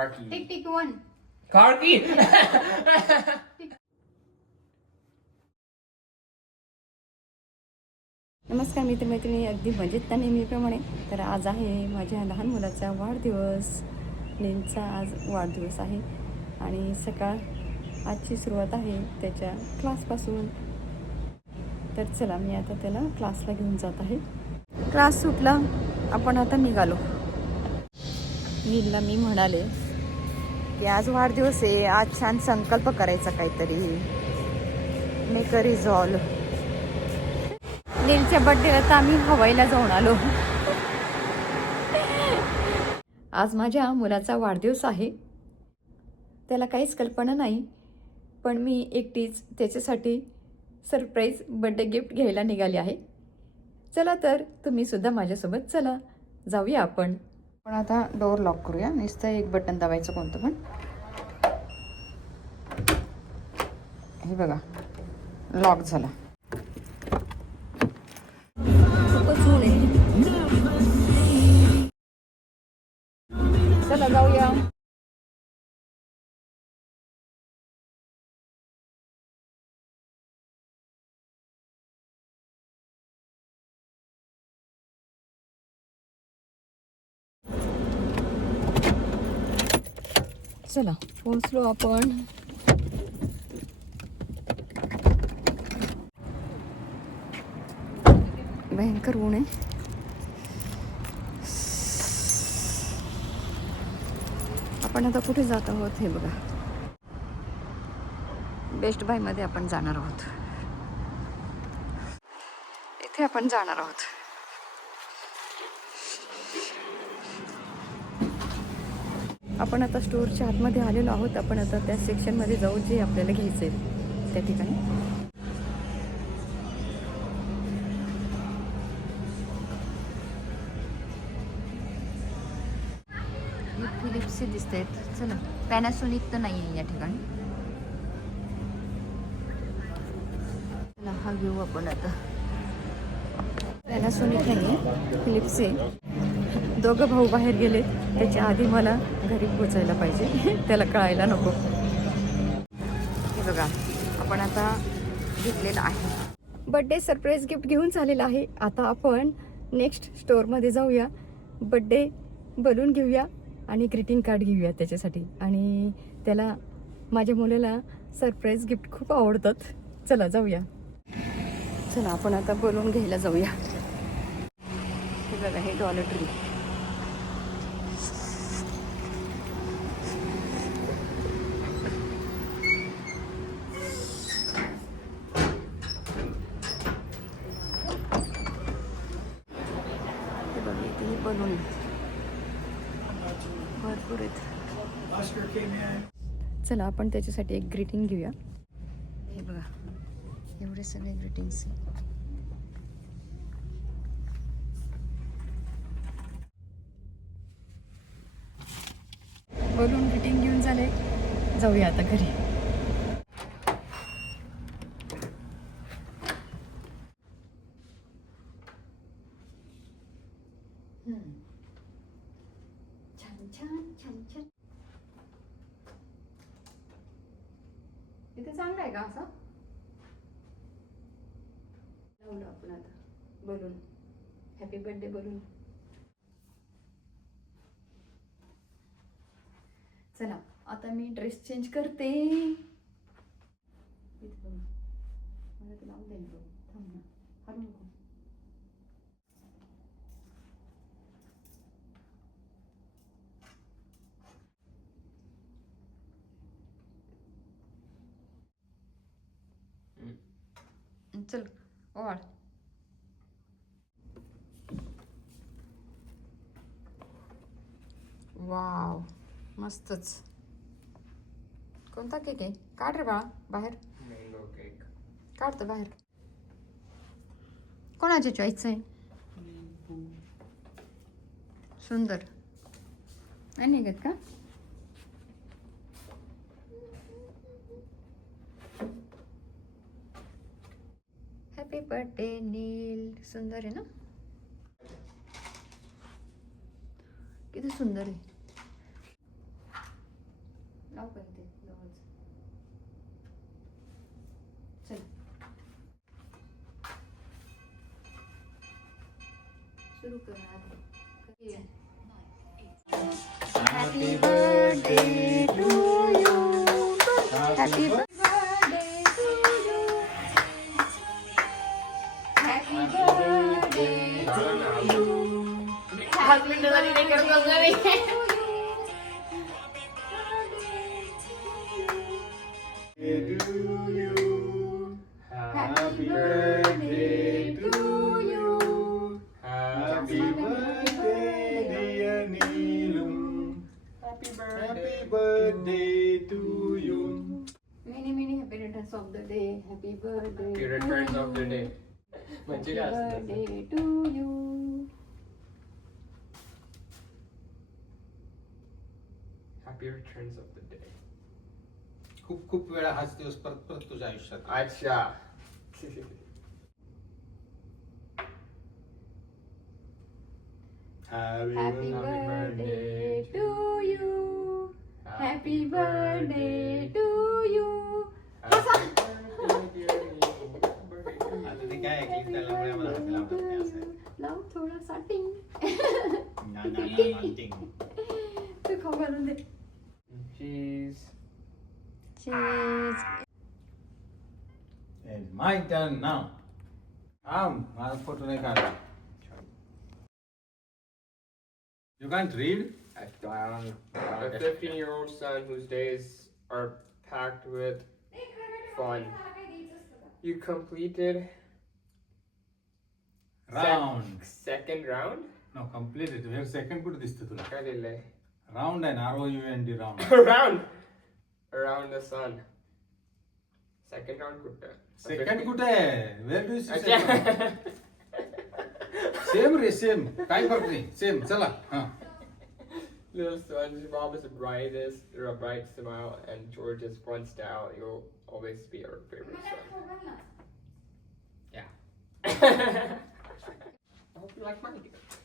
Karki. Tick tick one. Karki. नमस्कार मित्रमैत्रिणी, अगदी मजेत नेहमीप्रमाणे. तर आज आहे माझ्या लहान मुलाचा वाढदिवस. नेमचा आज वाढदिवस आहे आणि सकाळ आजची सुरुवात आहे त्याच्या क्लासपासून. तर चला, मी आता त्याला क्लासला घेऊन जात आहे. क्लास सुटला, आपण आता निघालो. नीलला मी म्हणाले की आज वाढदिवस आहे, आज छान संकल्प करायचा काहीतरी, मेक अ रिझॉल्व. नीलच्या बड्डेला तर आम्ही हवाईला जाऊन आलो. आज माझ्या मुलाचा वाढदिवस आहे. त्याला काहीच कल्पना नाही, पण मी एकटीच त्याच्यासाठी सरप्राईज बड्डे गिफ्ट घ्यायला निघाले आहे. चला तर तुम्ही सुद्धा माझ्यासोबत चला, जाऊया आपण. पण आता डोअर लॉक करूया. नुसतं एक बटन दाबायचं, कोणतं पण. हे बघा, लॉक झाला. चला जाऊया. चला, पोहोचलो आपण. भयंकर ऊन आहे. आपण आता कुठे जात आहोत हे बघा. बेस्ट बाय मध्ये आपण जाणार आहोत. इथे आपण जाणार आहोत. आपण आता स्टोअरच्या आतमध्ये आलेलो आहोत. आपण आता त्या सेक्शनमध्ये जाऊ जे आपल्याला घ्यायचं आहे त्या ठिकाणी. फिलिप्सचे दिसत आहेत. चला, पॅनासोनिक तर नाही आहे या ठिकाणी. चला, हा घेऊ आपण आता. पॅनासोनिक नाही आहे, फिलिप्सचे. दोघं भाऊ बाहेर गेले, त्याच्या आधी मला घरी पोचायला पाहिजे. त्याला कळायला नको. हे बघा, आपण आता घेतलेलं आहे. बड्डे सरप्राईज गिफ्ट घेऊन झालेलं आहे. आता आपण नेक्स्ट स्टोअरमध्ये जाऊया. बड्डे बलून घेऊया आणि ग्रीटिंग कार्ड घेऊया त्याच्यासाठी. आणि त्याला, माझ्या मुलाला सरप्राईज गिफ्ट खूप आवडतात. चला जाऊया. चला, आपण आता बलून घ्यायला जाऊया. हे बघा, हे डॉलर ट्री. हे बघा, इथे बलून भरपूर आहेत. चला, आपण त्याच्यासाठी एक ग्रीटिंग घेऊया. हे बघा, एवढे सगळे ग्रीटिंग्स. बलून ग्रीटिंग घेऊन झाले, जाऊया आता घरी. छान छान छान छान. इथे चांगलं आहे का असं? लावलं आपण आता बलून. Happy birthday balloon. चला, आता मी ड्रेस चेंज करते. मला ते लावून देईन. थांब ना, हलू नको. चल ओवाळ. वाव, मस्तच. कोणता केक आहे? काढ रे बाळा बाहेर. Mango cake. काढतो बाहेर. कोणाच्या चॉईसचं आहे? सुंदर नाही निघत का? हॅपी बर्थडे नील. सुंदर आहे ना, किती सुंदर आहे. Happy birthday to you. Happy birthday to you. Happy birthday to you. Happy birthday to you. Happy birthday to you. Happy birthday, dear Neelum. Happy birthday to you. Many happy returns of the day. Happy birthday. Happy returns of the day. Happy birthday to you. Happy returns of the day. खूप वेळा हाच दिवस परत परत तुझ्या आयुष्यात. अच्छा. Happy birthday to you. Happy birthday to you. आता ते काय ऐकली त्यामुळे मला हात लावतात ते असं. लाव थोडासा टिंग. ना, ting. तू खाऊ घालून दे. Cheese. Cheese. It's my turn now. माझा फोटो नाही काढला. You can't read? A 15-year-old son whose days are packed with fun. You completed Round. second round? No, completed. Where second कुठे दिसतं तुला? काय लिहिलंय? Round आहे ना, ROUND round. Around. Around the sun. Second round कुठं? Second कुठे आहे? Where do you see अच्छा. second? Same रे, same. काय फरक नाही. Same. चला. हां. Little SpongeBob is the brightest, or a bright smile, and George is fun style. You'll always be our favorite son. Yeah. I hope you like my gift.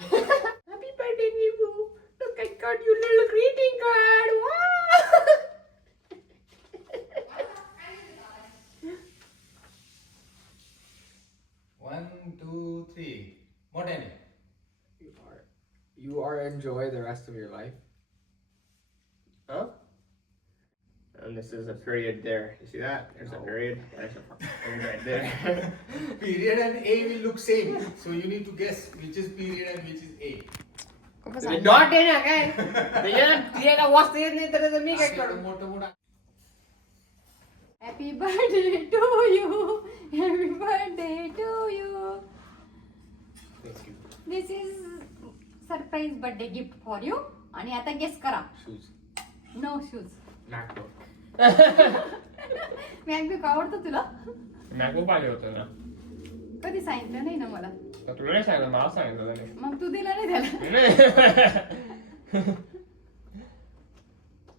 Happy birthday, Nibu. Look, I got you a little greeting card. Wow! 1, 2, 3. मोठ्याने. You are enjoy the rest of your life. Huh? And this is a period there. You see that? There's a period. There's a period right there. Period and A will look same. So you need to guess which is period and which is A. Not in again. Tiada was in it. There is a mega मोठं. Happy birthday to you. Happy birthday to you. Thank you. This is surprise birthday gift for you. आणि आता guess करा. Shoes. No shoes. MacBook. MacBook आवडतं तुला? MacBook पाहिजे होतं ना. कधी सांगितलं नाही ना मला. तर तुला नाही सांगितलं, मला सांगितलं त्याने. मग तू दिला नाही त्याला.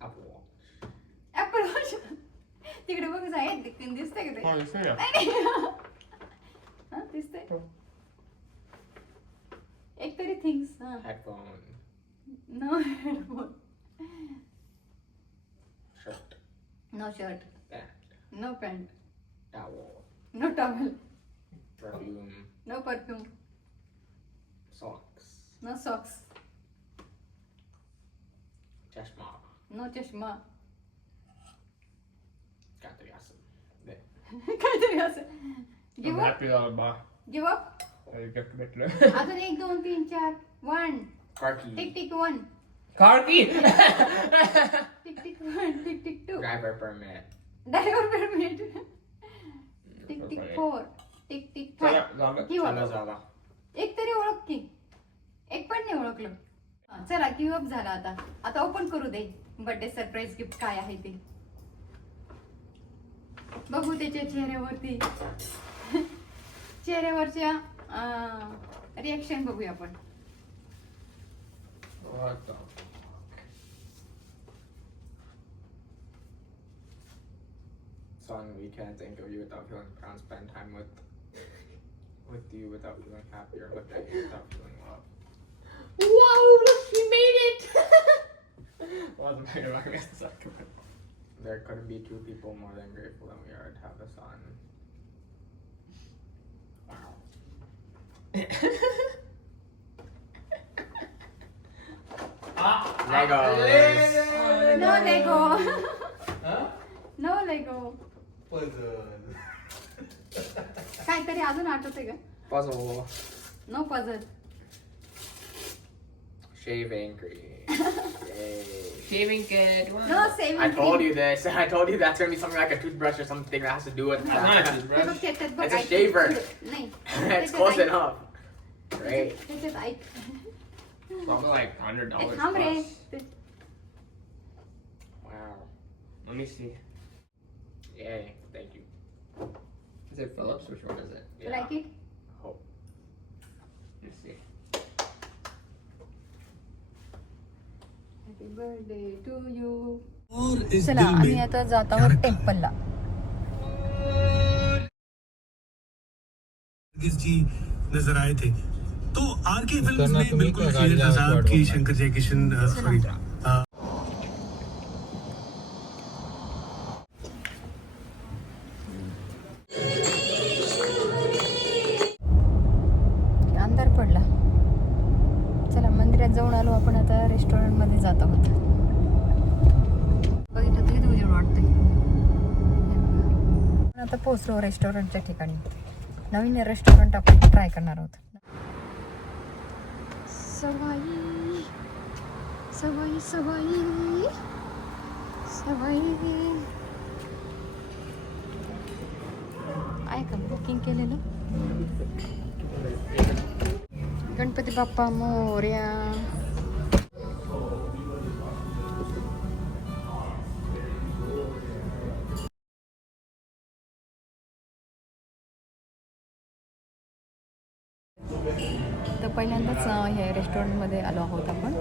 Apple watch. तिकडे बघ साहेब दिसतंय का ते? हो, दिसतंय ना. हा दिसतंय. एक तरी things. Headphone. No headphone. Shirt. No shirt. Pant. No pant. Towel. No towel. Perfume. No perfume. Socks. No socks. Chashma. No चष्मा. काहीतरी असं. काहीतरी असं. Give up. Happy झालं बा. Give up. गिफ्ट भेटलं. अजून 1 2 3 4 1. Car key. Tick tick 1. Car key. Tick tick 1. Tick tick 2. Driver permit. Driver permit. Tick tick 4. Tick tick 5. Give चला अप. झाला. एक तरी ओळख की. एक पण नाही ओळखलं. चला गिव्ह अप झाला आता. आता ओपन करू दे. बर्थडे सरप्राईज गिफ्ट काय आहे ते. बघू त्याच्या चेहऱ्यावरती. चेहऱ्यावरच्या रिएक्शन बघूया आपण. What the? Son, we can't think of you without feeling proud. Spend time with you without feeling happy, or look at you without feeling love. Wow! Look, we made it! Wasn't very long. I guess the second one. There couldn't be two people more than grateful than we are to have a son. Wow. Legos. No Lego. Huh? No Lego. Puzzle. काहीतरी अजून आठवते का? Puzzle. No puzzle. Shaving cream. Yay. Shaving kit. No saving. I told you this. I told you that's gonna be something like a toothbrush or something that has to do with It's not a that. toothbrush. It's a shaver. नाही. It's close enough. Great. त्याच्यात ऐक. Probably like $100 थांब रे. plus. Wow. Let me see. Yay. Thank you. Is it Phillips? Which one is it? You like it? Hope. Let's see. Happy birthday to you. और इस चला दिल आम्ही में आता जात आहोत टेम्पलला. जी नजर आए थे तो आर के फिल्म में बिल्कुल खीर आजाद की शंकर जयकिशन सॉरी अंधार पडला. चला मंदिरात जाऊन आलो आपण आता रेस्टॉरंट मध्ये जात आहोत. बघितलं तरी उजेड वाटतंय. आपण आता पोहोचलो रेस्टॉरंटच्या ठिकाणी. नवीन रेस्टॉरंट आपण ट्राय करणार आहोत. सवाई सवाई सवाई सवाई आहे का बुकिंग केलेलं? गणपती बाप्पा मोरया. तर पहिल्यांदाच ह्या रेस्टॉरंटमध्ये आलो आहोत आपण.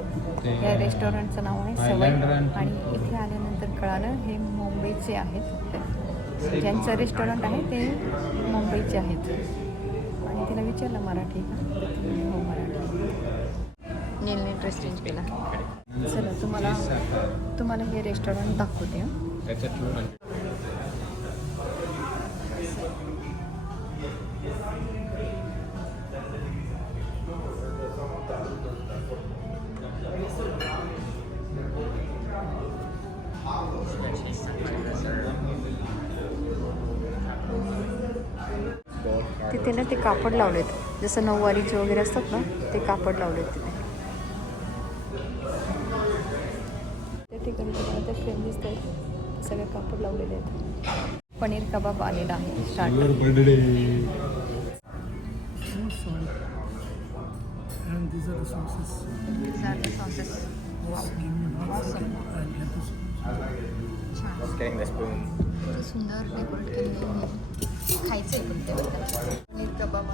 या रेस्टॉरंटचं नाव आहे सवाई आणि इथे आल्यानंतर कळालं हे मुंबईचे आहेत. ज्यांचं रेस्टॉरंट आहे ते मुंबईचे आहेत. आणि तिला विचारलं मराठी का? हो मराठी. नीलने ड्रेस चेंज केला. चला तुम्हाला हे रेस्टॉरंट दाखवते. It's a 200. तिथे ना ते कापड लावलेत जसं नऊवारीचे वगैरे असतात ना ते कापड लावलेत तिथे. त्या ठिकाणी तुम्हाला ते फ्रेम दिसत आहेत सगळे कापड लावलेले आहेत. पनीर कबाब आलेला आहे starter. and these are the sauces. Just getting the spoon. सुंदर डेकोरेट केलेलं खायचं आहे पण ते पनीर कबाब.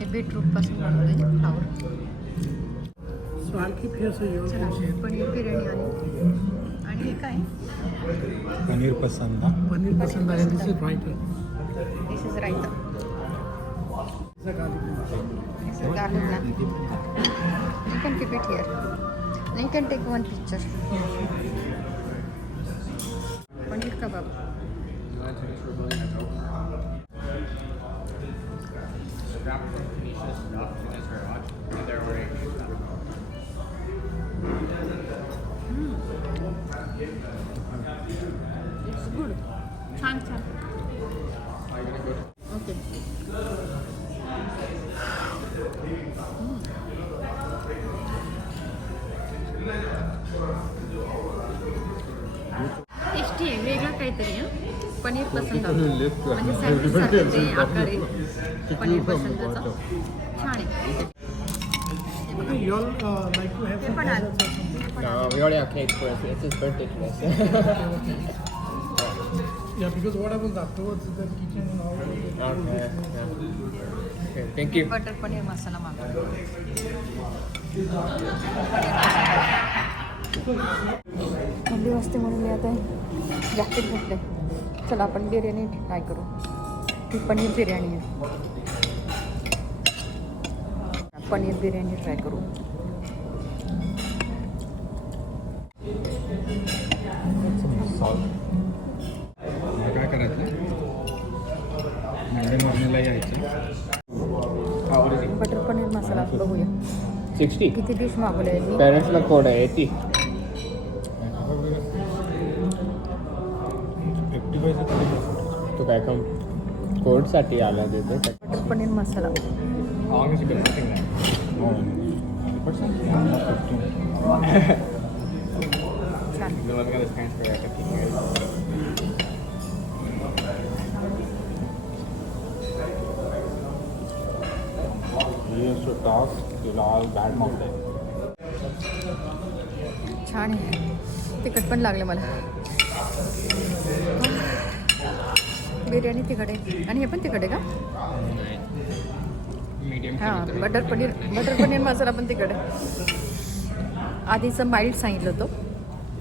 हे बीटरूटपासून बनवलेले flower. So I'll keep here so you all चला can see it. Paneer biryani आली. आणि हे काय? पनीर पसंद Paneer pasand aaya. This is right. This is raita. This is a garlic naan. This is garlic naan. You can keep it here. And you can take one picture. Paneer kebab. You want to finish revealing a joke? Scrap from Tanisha's stuff and it's her watch, and they're wearing It's good. छान छान. Are you gonna go to okay. Tasty आहे वेगळं काहीतरी. पनीर पसंद म्हणजे sandwich सारखं ते आकार आहे पनीर पसंदचा. छान आहे. You all like to have ते some पण आलं. desserts or something? No, we already have cake for us. It's his birthday today. Yeah, because what happens afterwards is the kitchen and all. Okay. Yeah. Okay. Thank you. Butter paneer masala मागतो. थंडी वाजते म्हणून मी आता jacket घेतलं आहे. चला आपण biryani try करू. ही पनीर बिर्याणी आहे. पनीर बिर्याणी ट्राय करू. काय करायचं मंडे मॉर्निंगला यायचं. बटर पनीर मसाला चला बघूया 60 किती डिश मागवले यांनी. पेरेंट्सला कोड आहे 80 तो काय कम कोडसाठी आला तिथे बटर पनीर मसाला छान. छान आहे. तिखट पण लागले मला. बिर्याणी तिखट आहे आणि हे पण तिखट आहे का? हां बटर पनीर मसाला पण तिखट आहे. आधीचं माइल्ड सांगितलं होतं,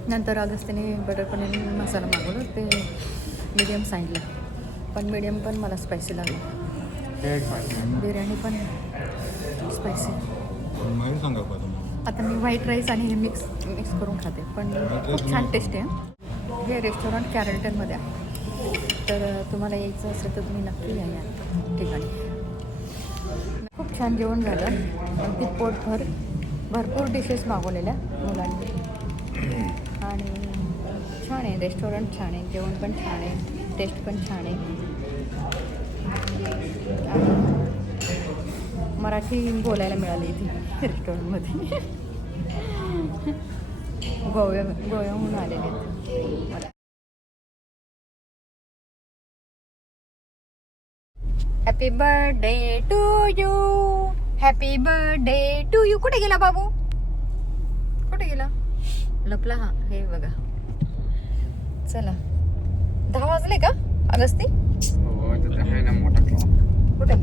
नंतर अगस्तीने बटर पनीर मसाला मागवलं ते मीडियम सांगितलं, पण मीडियम पण मला स्पायसी लागलं. बिर्याणी पण स्पायसी. सांगा का तुम्हाला आता मी व्हाईट राईस आणि हे मिक्स करून खाते, पण खूप छान टेस्ट आहे. हे रेस्टॉरंट कॅरल्टनमध्ये आहे, तर तुम्हाला यायचं असेल तर तुम्ही नक्की या ठिकाणी. खूप छान जेवण झालं, अगदी पोटभर भरपूर डिशेस मागवलेल्या मुलांनी आणि छान आहे. रेस्टॉरंट छान आहे, जेवण पण छान आहे, टेस्ट पण छान आहे. आणि मराठी बोलायला मिळाली इथे रेस्टॉरंटमध्ये. गोव्याहून आलेले आहेत. Happy birthday to you, happy birthday to you. कुठे गेला बाबू, कुठे गेला? लपला. हा हे बघा. चला 10 वाजले का अगस्ती? कुठे?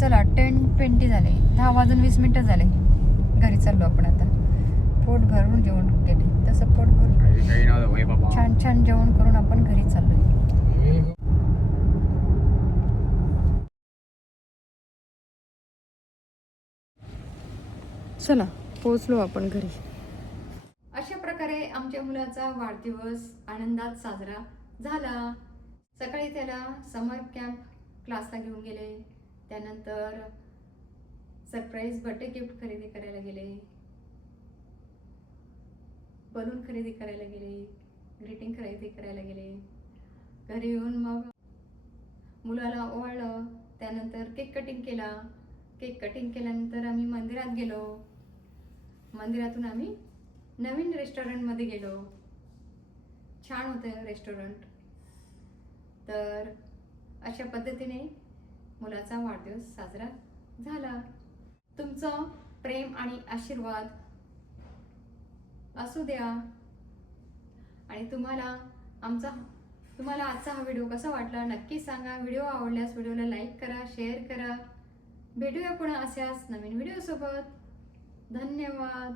चला 10:20 झाले. 10 वाजून 20 मिनिटं झाले. घरी चाललो आपण आता. पोट भरून जेवण केले, तसं पोट भरून छान छान जेवण करून आपण घरी चाललोय. चला पोहोचलो आपण घरी. अशा प्रकारे आमच्या मुलाचा वाढदिवस आनंदात साजरा झाला. सकाळी त्याला समर कॅम्प क्लासला घेऊन गेले, त्यानंतर सरप्राईज बर्थडे गिफ्ट खरेदी करायला गेले, बलून खरेदी करायला गेले, ग्रीटिंग खरेदी करायला गेले. घरी येऊन मग मुलाला ओवाळलं, त्यानंतर केक कटिंग केला. केक कटिंग केल्यानंतर आम्ही मंदिरात गेलो. मंदिरातून आम्ही नवीन रेस्टॉरंटमध्ये गेलो. छान होतं रेस्टॉरंट. तर अशा पद्धतीने मुलाचा वाढदिवस साजरा झाला. तुमचं प्रेम आणि आशीर्वाद असू द्या. आणि तुम्हाला आजचा हा व्हिडिओ कसा वाटला नक्की सांगा. व्हिडिओ आवडल्यास व्हिडिओला लाईक करा, शेअर करा. भेटूया पुन्हा अशाच नवीन व्हिडिओ सोबत. धन्यवाद.